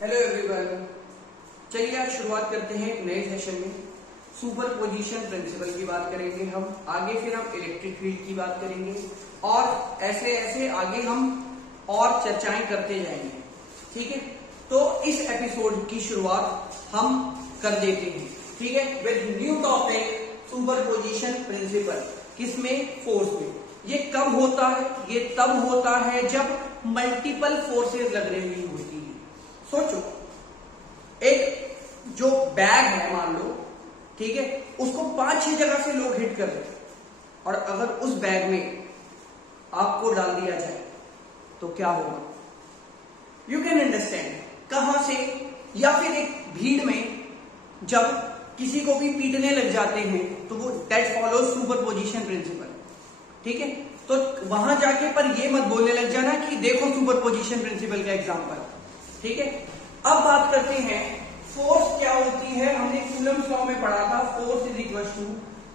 Hello everyone. चलिए आज शुरुआत करते हैं एक नए सेशन में। सुपरपोजिशन प्रिंसिपल की बात करेंगे हम, आगे फिर हम इलेक्ट्रिक फील्ड की बात करेंगे और ऐसे ऐसे आगे हम और चर्चाएं करते जाएंगे। ठीक है, तो इस एपिसोड की शुरुआत हम कर देते हैं। ठीक है, with new topic superposition principle. किसमें? फोर्स में। ये कब होता है? ये तब होता है जब मल्टीपल फोर्सेस लग रही होती है। सोचो, एक जो बैग है मान लो, ठीक है, उसको 5-6 जगह से लोग हिट कर रहे हैं और अगर उस बैग में आपको डाल दिया जाए तो क्या होगा? यू कैन अंडरस्टैंड कहां से। या फिर एक भीड़ में जब किसी को भी पीटने लग जाते हैं तो वो दैट फॉलोज सुपरपोजिशन प्रिंसिपल। ठीक है, तो वहां जाके पर ये मत बोलने लग जाना कि देखो सुपरपोजिशन प्रिंसिपल का एग्जांपल। ठीक है, अब बात करते हैं फोर्स क्या होती है। हमने कूलम्स लॉ में पढ़ा था, फोर्स इज इक्वल टू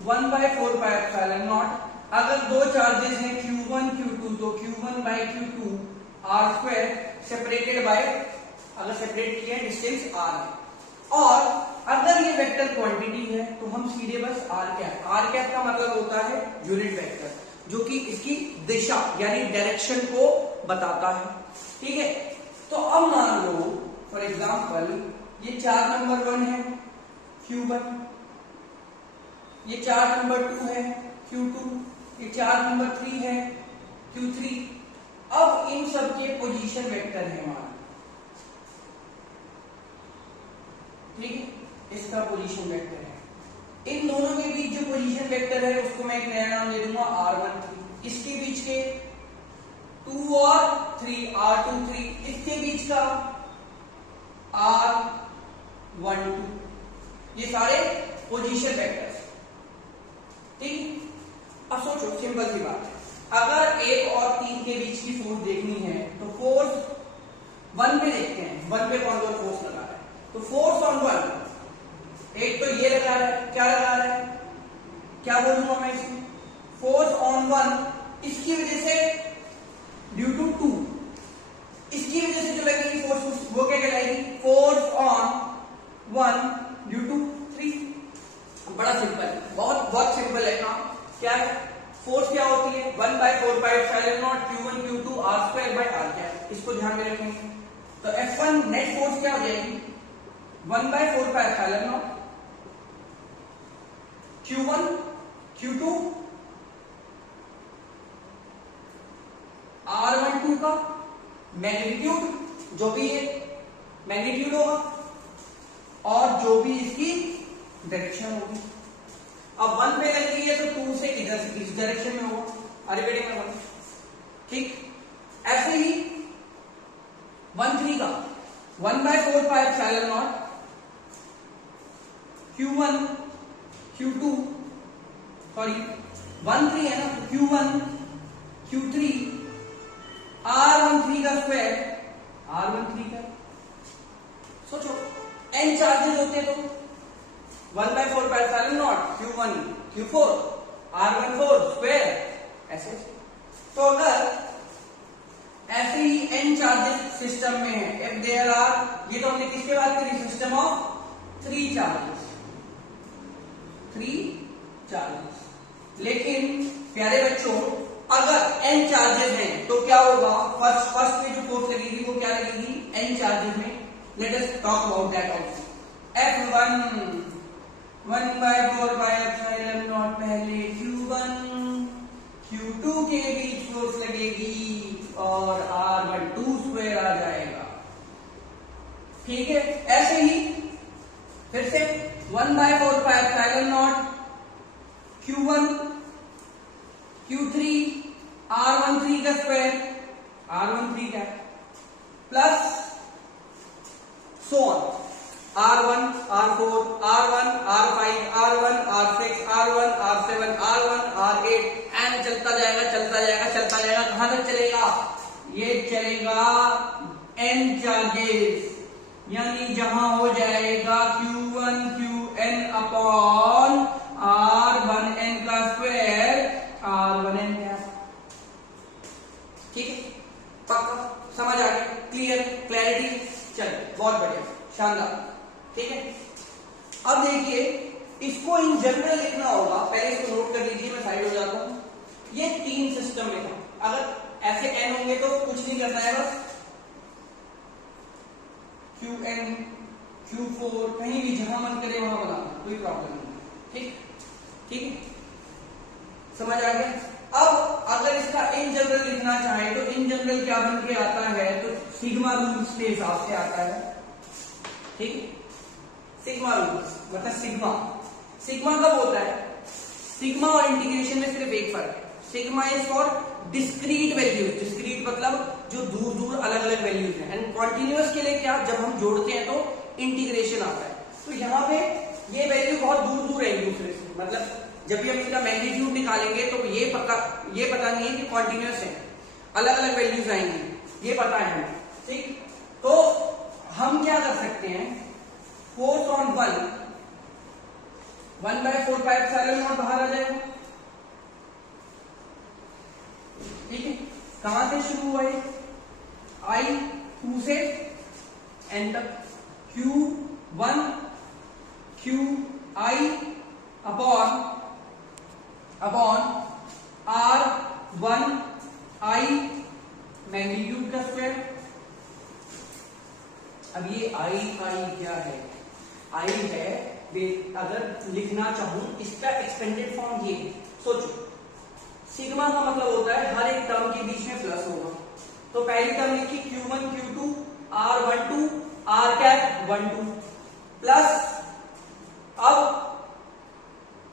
1/4πε0। अगर दो चार्जेस हैं Q1 Q2 तो Q1/Q2 R² सेपरेटेड बाय, अगर सेपरेट किया डिस्टेंस R है। और अगर ये वेक्टर क्वांटिटी है तो हम सीधे बस R कैप का मतलब होता है यूनिट वेक्टर, जो कि इसकी दिशा यानी डायरेक्शन को बताता है। ठीक है, तो अब मान लो फॉर एग्जांपल ये 4 नंबर 1 है Q1, ये 4 नंबर 2 है Q2, ये 4 नंबर 3 है Q3। अब इन सब के पोजीशन वेक्टर है मान, ठीक है, इसका पोजीशन वेक्टर है। इन दोनों के बीच जो पोजीशन वेक्टर है उसको मैं एक नया नाम दे दूंगा R1, इसके बीच के 2 और 3 R2 3, इसके बीच का R12, ये सारे पोजीशन वेक्टर्स। ठीक, अब सोचो सिंपल सी बात है, अगर 1 और 3 के बीच की फोर्स देखनी है तो फोर्स 1 पे देखते हैं, 1 पे कौन कौन फोर्स लगा रहा है। तो फोर्स ऑन 1, एक तो ये लगा रहा है, क्या लगा रहा है, क्या बोलूंगा मैं इसमें, फोर्स ऑन 1 इसकी वजह से ड्यू टू 2, इसकी वजह से जो लगेगी फोर्स वो क्या कहलाएगी, फोर्स ऑन 1 ड्यू टू 3। बड़ा सिंपल है, बहुत बहुत सिंपल है काम। क्या है फोर्स? क्या होती है 1/4πε0 Q1 Q2 R²/R²। इसको ध्यान में रखेंगे तो F1 नेट फोर्स क्या हो जाएगी 1/4πε0 Q1 Q2 R12 का मैग्नीट्यूड, जो भी ये मैग्नीट्यूड होगा और जो भी इसकी डायरेक्शन होगी। अब 1 पे लग रही है तो 2 से इधर से इस डायरेक्शन में होगा, अरे में 1। ठीक, ऐसे ही 1/3 का 1/4πε0 Q1 Q2 सॉरी 1/3 है ना, तो Q1 Q3 R13 का स्क्वायर R13 का। सोचो n चार्जेस होते तो 1/4πε0 Q1 Q4 R14 स्क्वायर, ऐसे। तो अगर ऐसे ही n चार्जेस सिस्टम में है, इफ देयर आर, ये तो हमने किसके बात करी, सिस्टम ऑफ 3 चार्जेस, 3 चार्जेस। लेकिन प्यारे बच्चों अगर n चार्जेस हैं तो क्या होगा, फर्स्ट पे जो फोर्स लगेगी वो क्या लगेगी n चार्जेस में। Let us talk about that also. F1 1/4πε0 पहले Q1 Q2 के बीच फोर्स लगेगी और R12 स्क्वायर आ जाएगा। ठीक है, ऐसे ही फिर से 1/4πε0 Q1 Q3 R13 का स्क्वायर R13 का plus so on R1 R4 R1 R5 R1 R6 R1 R7 R1 R8 and चलता जाएगा चलता जाएगा चलता जाएगा। कहां तक चलेगा? ये चलेगा n चार्जेस, यानी जहां हो जाएगा Q1 QN अपॉन R1N का स्क्वायर R1N का। ठीक है, पक्का समझ आ गया, क्लियर, क्लैरिटी। चलो बहुत बढ़िया, शानदार, ठीक है। अब देखिए इसको इन जनरल लिखना होगा, पहले इसको नोट कर लीजिए, मैं साइड हो जाता हूं। ये 3 सिस्टम में था, अगर ऐसे n होंगे तो कुछ नहीं करना है, बस Qn Q4 कहीं भी जहां मन करे वहां बनाना, कोई प्रॉब्लम नहीं, ठीक ठीक है, समझ आ गया। अब अगर इसका इन जनरल लिखना चाहे तो इन जनरल क्या बन के आता है, तो सिग्मा रूल्स के हिसाब से आता है, ठीक। सिग्मा रूल्स मतलब सिग्मा, सिग्मा कब होता है, सिग्मा और इंटीग्रेशन में सिर्फ एक फर्क है, sigma is for discrete values, discrete मतलब जो दूर दूर अलग अलग वैल्यूज हैं, एंड कॉन्टिन्यूअस के लिए क्या, जब हम जोड़ते हैं तो इंटीग्रेशन आता है। तो यहाँ पे ये वैल्यू बहुत दूर दूर है एक दूसरे से, मतलब जब भी हम इसका मैग्नीट्यूड निकालेंगे तो ये पता नहीं है कि कॉन्टिन्यूअस है, अलग अलग वैल्यूज आएंगी, ये पता है हमें, ठीक। तो हम क्या कर सकते हैं, फोर्स ऑन 1/4πε0 बाहर आ जाएगा, ठीक है। कहां से शुरू हुआ है, I2 से N तक, Q1 QI upon R1I magnitude का स्क्वायर। अब ये I क्या है, I है, अगर लिखना चाहूं इसका एक्सपेंडेड फॉर्म ये, सोचो सिग्मा का मतलब होता है हर एक टर्म के बीच में प्लस होगा, तो पहली टर्म लिखी Q1 Q2 R12 R12 plus, अब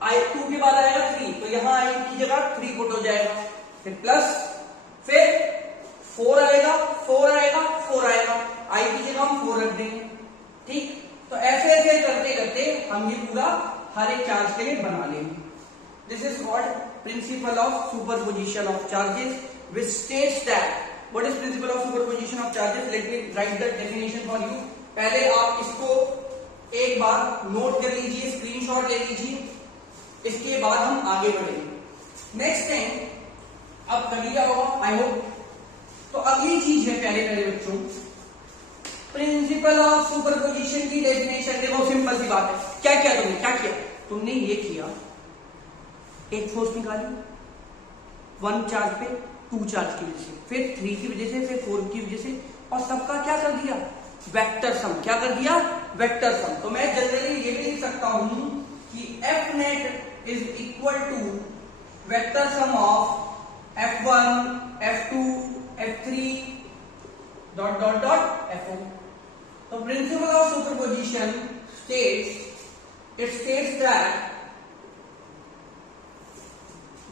I2 के बाद आएगा 3, तो यहां I की जगह 3 पुट हो जाएगा, फिर प्लस, फिर 4 आएगा 4 आएगा 4 आएगा, I की जगह हम 4 रख देंगे, ठीक। तो ऐसे ऐसे करते करते हम ये पूरा हर एक चार्ज के लिए बना लेंगे। This is called principal of superposition of charges, which states that, what is principal of superposition of charges, let me right the definition for you. पहले आप इसको एक बार नोट कर लीजिए, स्क्रीनशॉट ले लीजिए, इसके बाद हम आगे बढ़ेंगे। नेक्स्ट टाइम अब कर लिया होगा आई होप। तो अगली चीज है प्यारे बच्चों, प्रिंसिपल ऑफ सुपरपोजिशन की डेफिनेशन। देखो सिंपल सी बात है, क्या किया तुमने ये किया, एक फोर्स निकाली 1 चार्ज पे 2 चार्ज की वजह से, फिर 3 की वजह से, फिर 4 की वजह से, और सबका क्या कर दिया, वेक्टर सम। क्या कर दिया, वेक्टर सम। तो मैं जनरली ये भी लिख सकता हूं कि F net is equal to vector sum of F1 F2 F3 dot dot dot Fn। तो principle of superposition states that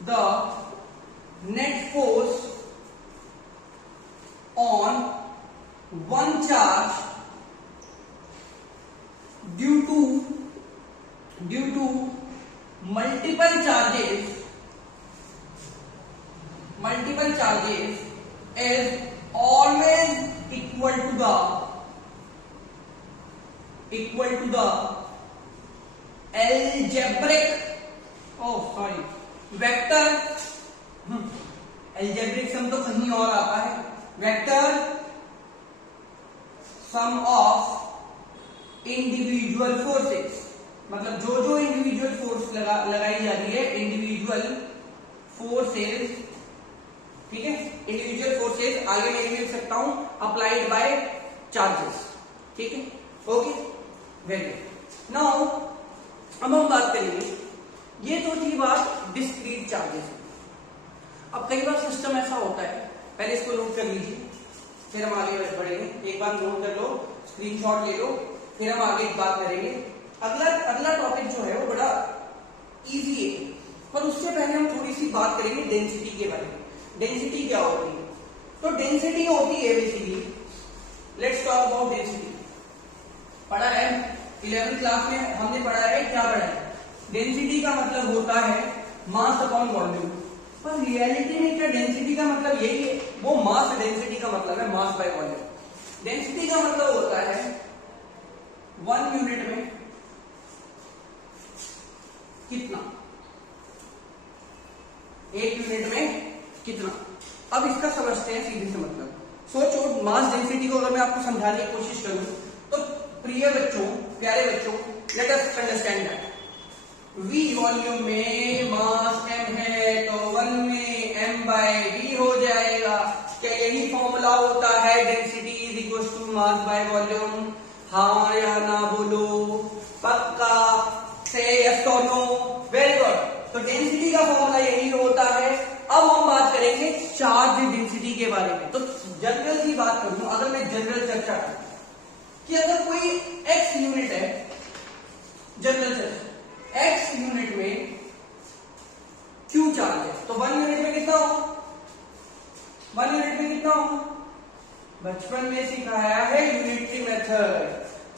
the net force on one charge due to multiple charges is always equal to the algebraic vector, algebraic सम तो कहीं और आता है, vector sum of individual forces, मतलब जो जो individual force लगाई जा रही है, इंडिविजुअल फोर्सेस, ठीक है, इंडिविजुअल फोर्सेस, आगे मैं लिख सकता हूं अप्लाइड बाय चार्जेस, ठीक है, ओके, वेरी गुड। नाउ अब हम बात करेंगे, ये तो थी बात डिस्क्रीट चार्जेस। अब कई बार सिस्टम ऐसा होता है, पहले इसको नोट कर लीजिए, फिर हम आगे बढ़ेंगे। एक बार नोट कर लो, स्क्रीनशॉट ले लो, फिर हम आगे बात करेंगे। अगला टॉपिक जो है वो बड़ा इजी है, पर उससे पहले हम थोड़ी सी बात करेंगे डेंसिटी के बारे में। डेंसिटी क्या होती है? तो डेंसिटी होती है basically, let's talk about density. पढ़ा है 11th क्लास में हमने पढ़ा है, क्या पढ़ा है? डेंसिटी का मतलब होता है मास अपॉन वॉल्यूम। पर रियलिटी में क्या डेंसिटी का मतलब यही है? वो मास डेंसिटी का मतलब है मास बाय वॉल्यूम। डेंसिटी का मतलब होता है 1 यूनिट में कितना, 1 यूनिट में कितना। अब इसका समझते हैं सीधे से मतलब। सोचो, मास डेंसिटी को अगर मैं आपको समझाने की कोशिश करूं तो डियर बच्चों, प्यारे बच्चों, let us understand that V volume में मास m है तो 1 में m by v हो जाएगा। क्या यही फॉर्मूला होता है density is equal to mass by volume? हाँ या ना बोलो, पक्का से यस और नो? Very good. तो डेंसिटी का फॉर्मूला यही होता है। अब हम बात करेंगे चार्ज डेंसिटी के बारे में। तो जनरल की बात करूं, अगर मैं जनरल चर्चा करूं कि अगर कोई x यूनिट है, जनरल चर्चा x यूनिट में q चार्ज है तो 1 यूनिट में कितना हो? 1 यूनिट में कितना हो? बचपन में सिखाया है unitary method,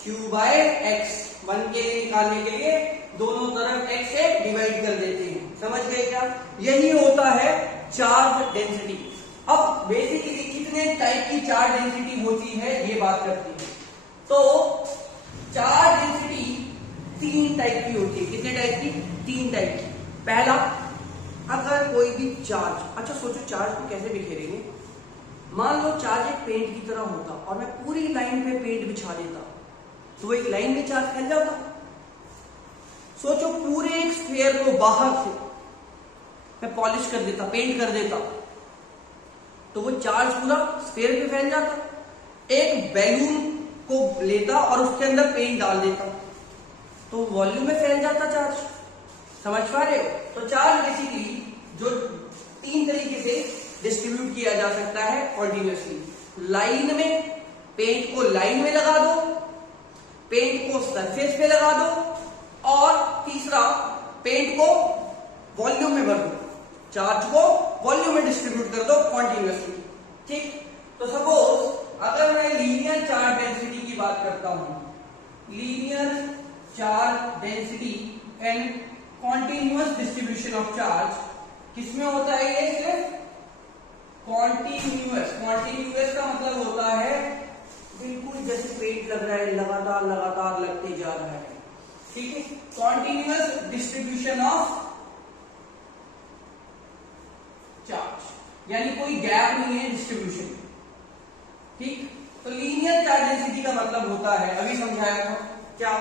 q by x। 1 के निकालने के लिए दोनों तरफ x से डिवाइड कर देते हैं। समझ गए क्या? यही होता है चार्ज डेंसिटी। अब बेसिकली कितने टाइप की चार्ज डेंसिटी होती है ये बात करती है। तो चार्ज डेंसिटी 3 टाइप की होती है। कितने टाइप की? 3 टाइप की। पहला, अगर कोई भी चार्ज, अच्छा सोचो चार्ज को कैसे बिखेरेंगे। मान लो चार्ज एक पेंट की तरह होता और मैं पूरी लाइन पे पेंट बिछा देता तो वो एक लाइन में चार्ज फैल जाता। सोचो पूरे एक स्फीयर को बाहर से मैं पॉलिश कर देता, पेंट कर देता तो वो चार्ज पूरा स्फीयर पे फैल जाता। एक बैलून को लेता और उसके अंदर पेंट डाल देता तो वॉल्यूम में फैल जाता चार्ज। समझ पा रहे हो? तो चार्ज बेसिकली जो 3 तरीके से डिस्ट्रीब्यूट किया जा सकता है कॉन्टिन्यूअसली। लाइन में, पेंट को लाइन में लगा दो, पेंट को सरफेस पे लगा दो, और तीसरा पेंट को वॉल्यूम में भर दो, चार्ज को वॉल्यूम में डिस्ट्रीब्यूट कर दो कॉन्टिन्यूअसली। ठीक? तो सपोज अगर मैं लीनियर चार्ज डेंसिटी की बात करता हूं, linear charge density and continuous distribution of charge, किसमें होता है ये? सिर्फ कॉन्टिन्यूअस। कॉन्टिन्यूअस का मतलब होता है बिल्कुल जैसे पेंट लग रहा है, लगातार लगातार लगते जा रहा है। ठीक है? कॉन्टिन्यूअस डिस्ट्रीब्यूशन ऑफ चार्ज, यानी कोई गैप नहीं है डिस्ट्रीब्यूशन। ठीक? तो लीनियर चार्ज डेंसिटी का मतलब होता है, अभी समझाया था क्या,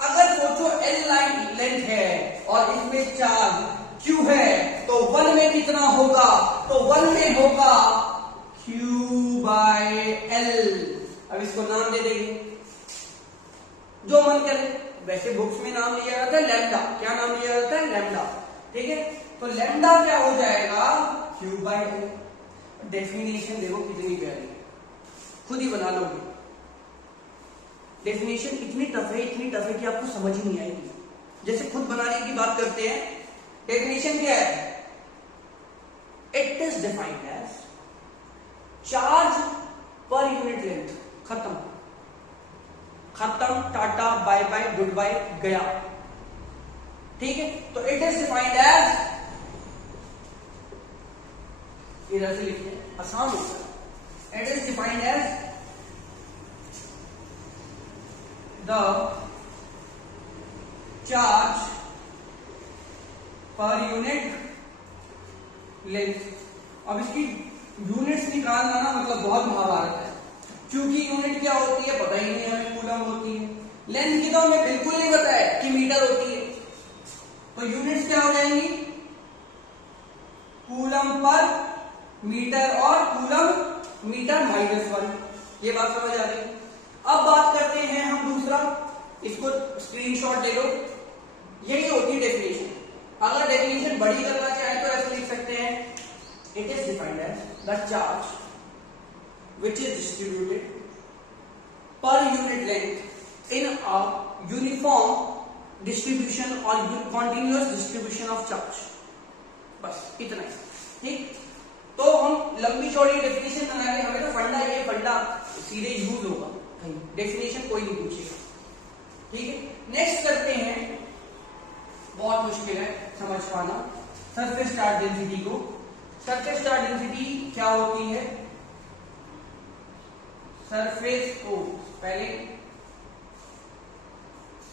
अगर सोचो L लाइन लेंथ है और इसमें चार्ज Q है तो 1 में कितना होगा? तो 1 में होगा Q बाय L। अब इसको नाम दे देंगे जो मन करे। वैसे बुक्स में नाम लिया जाता है लैम्डा। क्या नाम लिया जाता है? लैम्डा। ठीक है? तो लैम्डा क्या हो जाएगा? Q bye L। डेफिनेशन देखो कितनी प्यारी, खुद ही बना लोगे। डेफिनेशन इतनी टफ है कि आपको समझ ही नहीं आएगी। जैसे खुद बनाने की बात करते हैं, डेफिनेशन क्या है? It is defined as charge पर यूनिट लेंथ। खत्म खत्म, tata bye bye, goodbye, गया। ठीक है? तो इट इज डिफाइंड एज, इधर से लिखते हैं, आसान होता है। It is defined as the charge per unit length। अब इसकी यूनिट्स निकालना ना मतलब बहुत महाभारत है, क्योंकि यूनिट क्या होती है पता ही नहीं हमें, कूलम होती है। लेंथ की तो हमें बिल्कुल नहीं पता है कि मीटर होती है। तो यूनिट्स क्या हो जाएंगी? कूलम पर मीटर और कूलम मीटर -1। ये बात समझ आ गई? अब बात करते हैं हम दूसरा, इसको स्क्रीनशॉट ले लो। यही होती है डेफिनेशन। अगर डेफिनेशन बड़ी करना चाहे तो ऐसे लिख सकते हैं, it is defined as the charge which is distributed per unit length in a uniform distribution और कॉन्टिन्यूअस डिस्ट्रीब्यूशन ऑफ चार्ज। बस इतना ही। ठीक? तो हम लंबी चौड़ी डेफिनेशन बना के, हमें तो फंडा, ये फंडा सीधे यूज होगा, डेफिनेशन कोई नहीं पूछेगा। ठीक है? नेक्स्ट करते हैं, बहुत मुश्किल है समझ पाना, सरफेस चार्ज डेंसिटी को। सरफेस चार्ज डेंसिटी क्या होती है? सरफेस को पहले,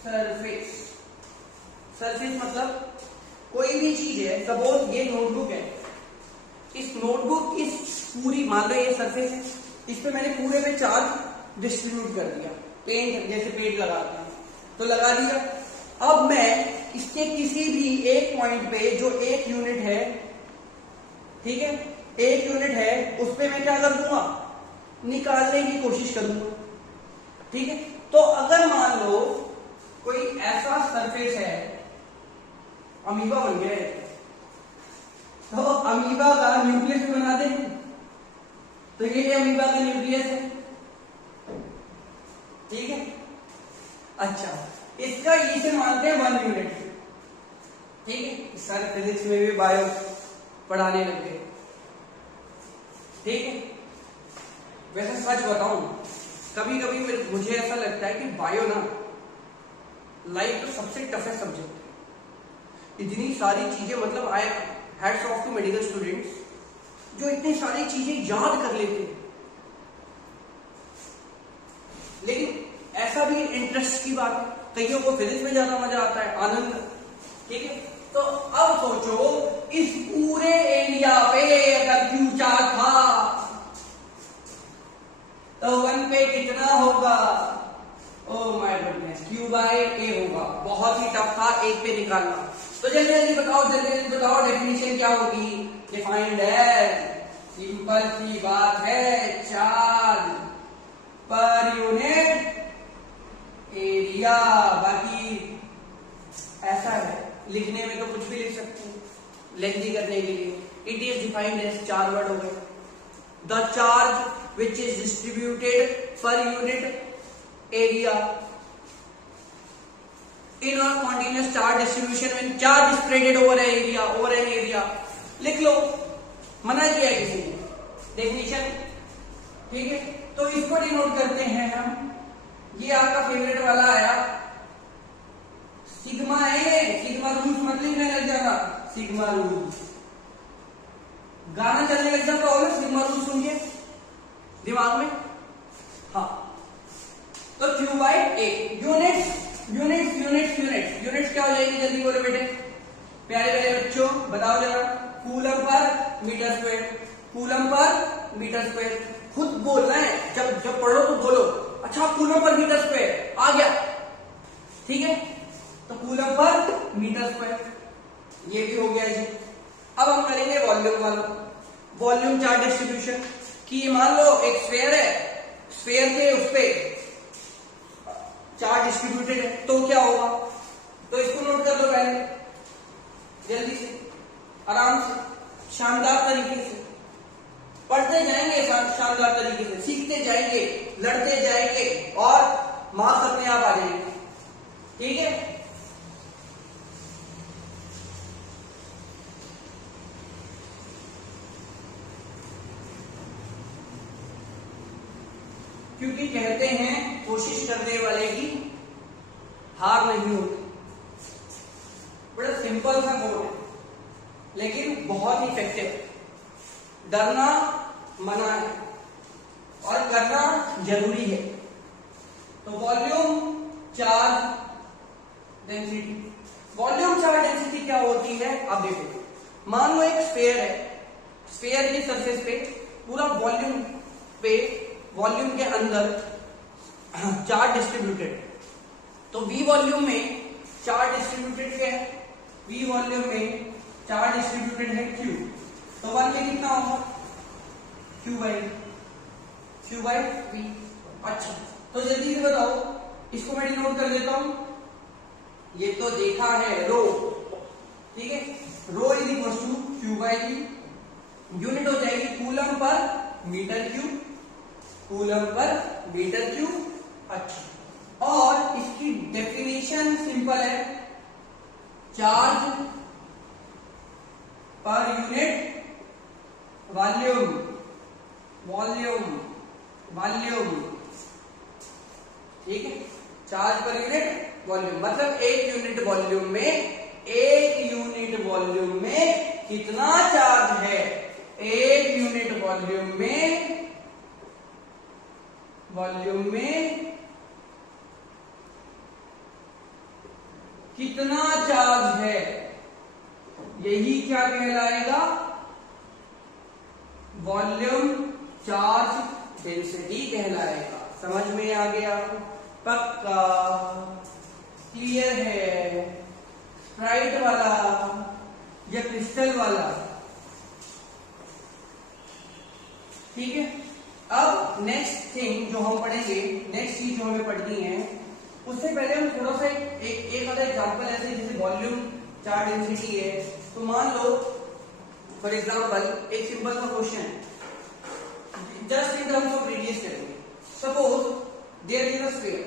सरफेस मतलब कोई भी चीज है। सपोज ये नोटबुक है, इस नोटबुक की पूरी, मान लो ये सरफेस है, इस पे मैंने पूरे पे चार्ज डिस्ट्रीब्यूट कर दिया। पेंट जैसे पेंट लगाते हैं, तो लगा दिया। अब मैं इसके किसी भी एक पॉइंट पे जो एक यूनिट है, ठीक है, एक यूनिट है, उस पे मैं क्या कर दूंगा, निकालने की कोशिश करूंगा, ठीक है। तो अगर मान लो कोई ऐसा सरफेस है, अमीबा बन गया है, तो अमीबा का न्यूक्लियस बना दे, तो ये अमीबा का न्यूक्लियस है, ठीक है। अच्छा, इसका इसे मानते हैं 1 यूनिट, ठीक है। सारे फिजिक्स में भी बायो पढ़ाने लग गए, ठीक है। वैसे सच बताऊं, कभी कभी मुझे ऐसा लगता है कि बायो ना लाइफ का सबसे टफेस्ट सब्जेक्ट है। इतनी सारी चीजें, मतलब I hats off to medical students जो इतनी सारी चीजें याद कर लेते हैं, लेकिन ऐसा भी इंटरेस्ट की बात है, कईयों को फिजिक्स में ज्यादा मजा आता है, आनंद, ठीक है। तो अब सोचो इस पूरे एरिया पे अगर Q4 था तो 1 पे कितना होगा, ओह माय गुडनेस, Q/A होगा। बहुत ही टफ था एक पे निकालना। तो जल्दी जल्दी बताओ, जल्दी जल्दी बताओ, डेफिनेशन क्या होगी। डिफाइंड है, सिंपल सी बात है, चार्ज पर यूनिट एरिया। बाकी ऐसा है, लिखने में तो कुछ भी लिख सकते हैं, लेंथी करने के लिए। It is defined as, 4 word हो गए। The charge which is distributed per unit area in a continuous charge distribution when charge is spreaded over an area। लिख लो, मना किया है किसी ने, डेफिनेशन, ठीक है। तो इसको डिनोट करते हैं हम, ये आपका फेवरेट वाला आया, सिग्मा है, सिग्मा रूल्स मत लिखने लग जाना, सिग्मा रूल्स गाना चलने लग जाता होगा, सिग्मा रूल्स सुनिए दिमाग में, हाँ। तो Q/A, units units units units units क्या हो जाएगी, जल्दी बोलो बेटे, प्यारे प्यारे बच्चों बताओ जरा। कूलम पर मीटर स्क्वायर, कूलम पर मीटर स्क्वायर, खुद बोलना है, जब जब पढ़ो तो बोलो। अच्छा, कूलम पर मीटर स्क्वायर आ गया, ठीक है। तो कूलम पर मीटर स्क्वायर ये भी हो गया जी। अब हम करेंगे वॉल्यूम वाला, वॉल्यूम चार्ज डिस्ट्रीब्यूशन। कि मान लो एक स्फीयर है, स्फीयर के उस पे चार्ज डिस्ट्रीब्यूटेड है, तो क्या होगा, तो इसको नोट कर लो पहले, जल्दी से, आराम से, शानदार तरीके से पढ़ते जाएंगे, शानदार तरीके से सीखते जाएंगे, लड़ते जाएंगे और मार्क्स अपने आप आ जाएंगे, ठीक है। क्योंकि कहते हैं कोशिश करने वाले की हार नहीं होती। बड़ा सिंपल सा कोड है, लेकिन बहुत ही इफेक्टिव। डरना मना है और करना जरूरी है। तो volume charge density, volume charge density क्या होती है, अब देखो। मान लो एक स्फीयर है, स्फीयर की सरफेस पे पूरा वॉल्यूम पे, वॉल्यूम के अंदर चार्ज डिस्ट्रीब्यूटेड, तो V वॉल्यूम में चार्ज डिस्ट्रीब्यूटेड क्या है, V वॉल्यूम में चार्ज डिस्ट्रीब्यूटेड है Q, तो 1 में कितना होगा, Q/V। अच्छा, तो जल्दी से बताओ, इसको मैं डिनोट कर देता हूं। ये तो देखा है रो, ठीक है, rho is equal to Q/V, unit हो जाएगी कूलम पर मीटर क्यूब, कूलम पर मीटर क्यूब। अच्छा, और इसकी डेफिनेशन सिंपल है, चार्ज पर यूनिट वॉल्यूम, वॉल्यूम वॉल्यूम, ठीक है, चार्ज पर यूनिट वॉल्यूम, मतलब एक यूनिट वॉल्यूम में, एक यूनिट वॉल्यूम में कितना चार्ज है, एक यूनिट वॉल्यूम में कितना चार्ज है, यही क्या कहलाएगा, वॉल्यूम चार्ज डेंसिटी कहलाएगा। समझ में आ गया, पक्का क्लियर है, स्प्राइट वाला या क्रिस्टल वाला, ठीक है। अब नेक्स्ट थिंग जो हम पढ़ेंगे, नेक्स्ट चीज जो हमें पढ़नी है, उससे पहले हम थोड़ा सा एक आधा एग्जांपल ऐसे, जैसे वॉल्यूम चार्ज डेंसिटी है, तो मान लो फॉर एग्जांपल एक सिंपल सा क्वेश्चन है, just in terms of radius लेंगे। Suppose there is a sphere,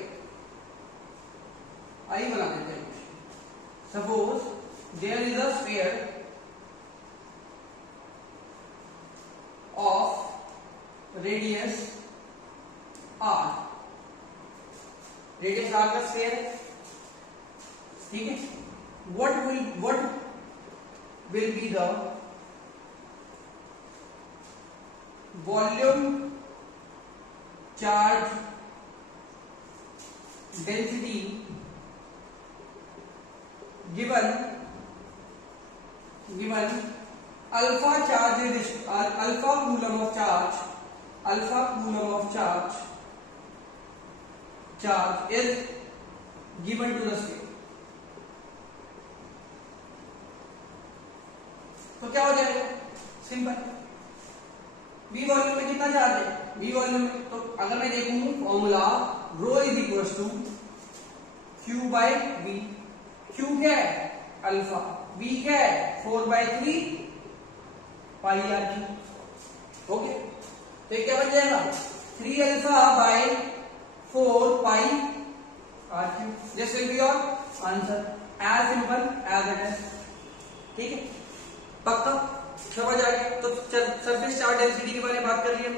आइए बना देते हैं। Suppose there is a sphere of radius r, radius r का स्फीयर है, ठीक है। what will be the volume charge density given alpha coulomb of charge is given to the sphere। तो क्या हो जाएगा, सिंपल, v वॉल्यूम में कितना चार्ज है, v वॉल्यूम में, तो अगर मैं देखूं formula rho is equal to q by v, q क्या है अल्फा, v क्या है 4/3 पाई आर क्यू, ओके। तो क्या बन जाएगा 3 alpha by 4 pi r q, this will be your answer, as simple as it is, ठीक है। पक्का समझ आ गया। तो सरफेस चार्ज डेंसिटी के बारे में बात कर रही है।